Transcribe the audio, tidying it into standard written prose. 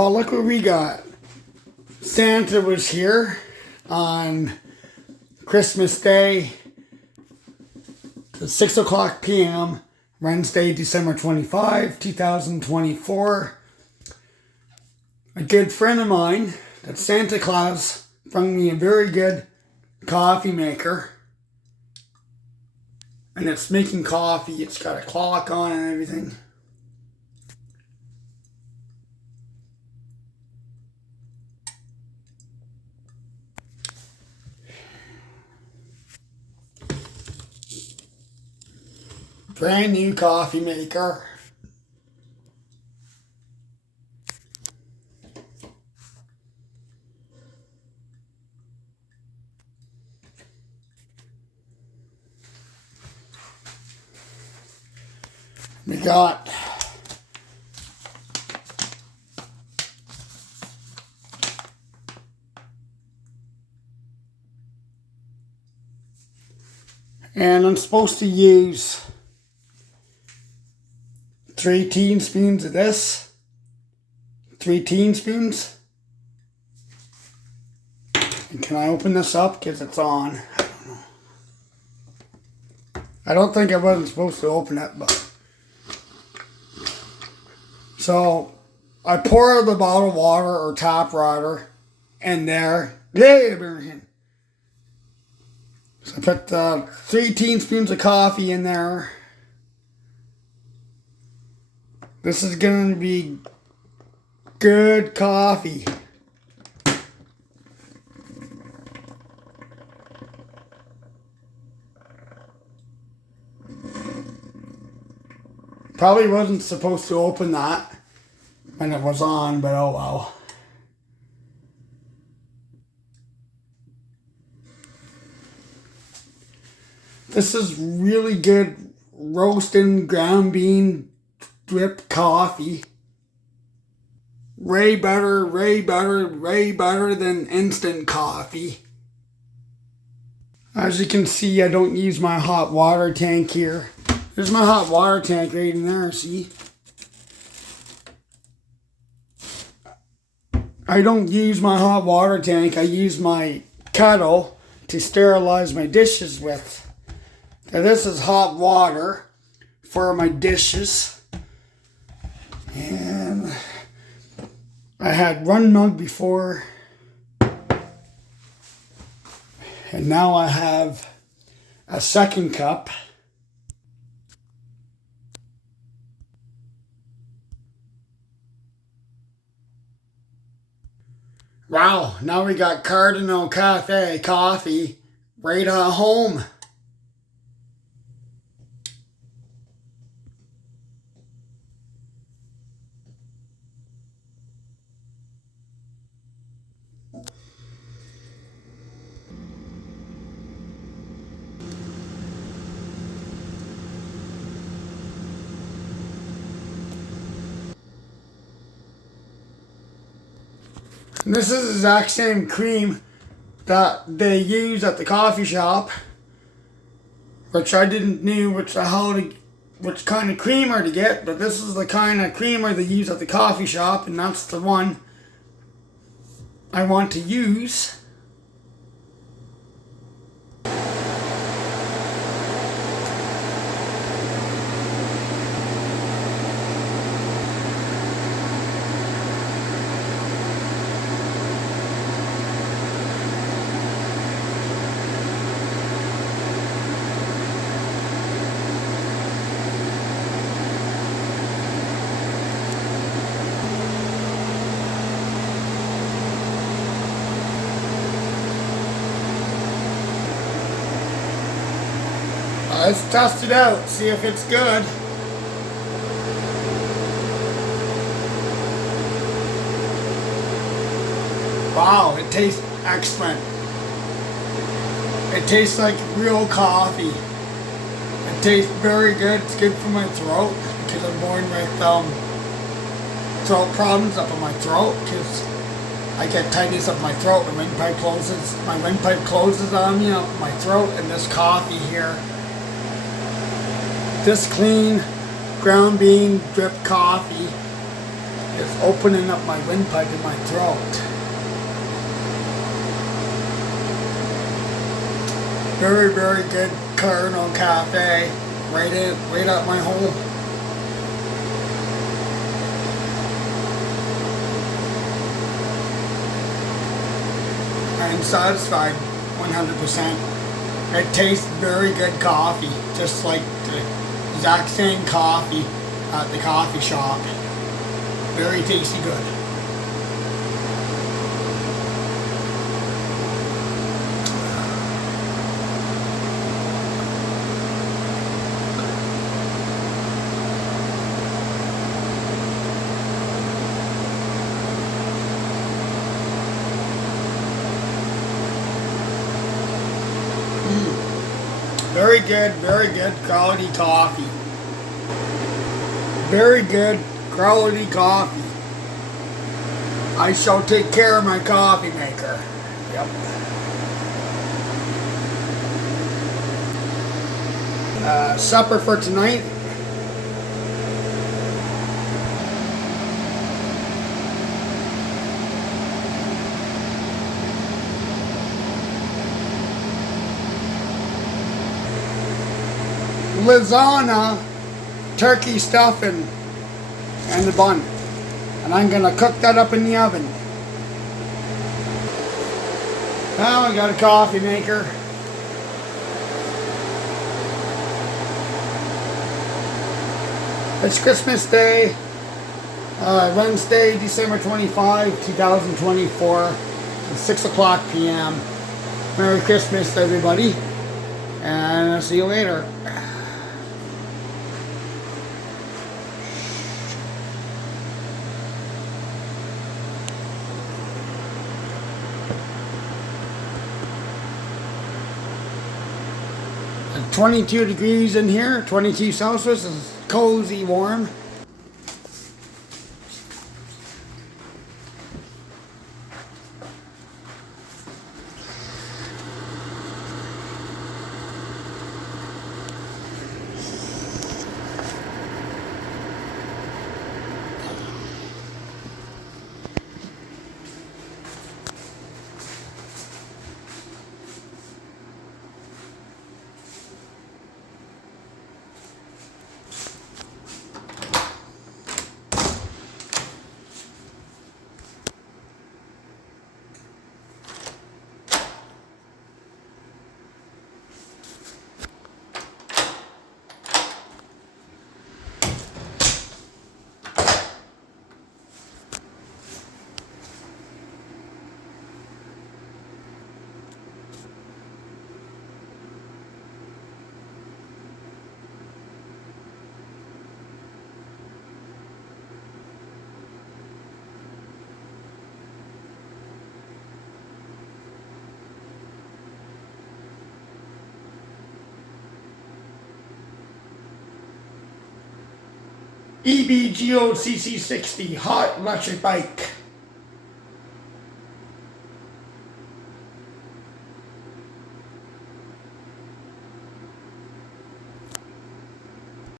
Well, look what we got. Santa was here on Christmas Day at 6 o'clock p.m., Wednesday, December 25, 2024. A good friend of mine, that's Santa Claus, brought me a very good coffee maker. And it's making coffee. It's got a clock on and everything. Brand new coffee maker. We got and I'm supposed to use 3 teaspoons of this. 3 teaspoons. And can I open this up because it's on? I don't know. I don't think I wasn't supposed to open it, but so I pour the bottled water or tap water in there. So I put 3 teaspoons of coffee in there. This is going to be good coffee. Probably wasn't supposed to open that when it was on, but oh well. This is really good roasting ground bean drip coffee. Way better than instant coffee. As you can see, I don't use my hot water tank here. There's my hot water tank right in there, see? I don't use my hot water tank. I use my kettle to sterilize my dishes with. Now this is hot water for my dishes. And I had one mug before. And now I have a second cup. Wow, now we got Cardinal Cafe coffee right at home. And this is the exact same cream that they use at the coffee shop, which I didn't know which kind of creamer to get, but this is the kind of creamer they use at the coffee shop, and that's the one I want to use. Let's test it out, see if it's good. Wow, it tastes excellent. It tastes like real coffee. It tastes very good. It's good for my throat because I'm born with throat problems up in my throat because I get tightness up my throat. The windpipe closes. My windpipe closes on me up my throat, and this coffee here, this clean ground bean drip coffee It's opening up my windpipe in my throat. Very, very good Cardinal Cafe. Right up my home. I'm satisfied 100%. It tastes very good coffee, just like the exact same coffee at the coffee shop. Very tasty good. Very good quality coffee. Very good quality coffee. I shall take care of my coffee maker. Yep. Supper for tonight. Lasagna, turkey stuffing, and the bun. And I'm gonna cook that up in the oven. Now I got a coffee maker. It's Christmas Day, Wednesday, December 25, 2024, at 6 o'clock p.m. Merry Christmas, everybody, and I'll see you later. At 22 degrees in here, 22 Celsius, is cozy warm. EBGOCC60 hot electric bike.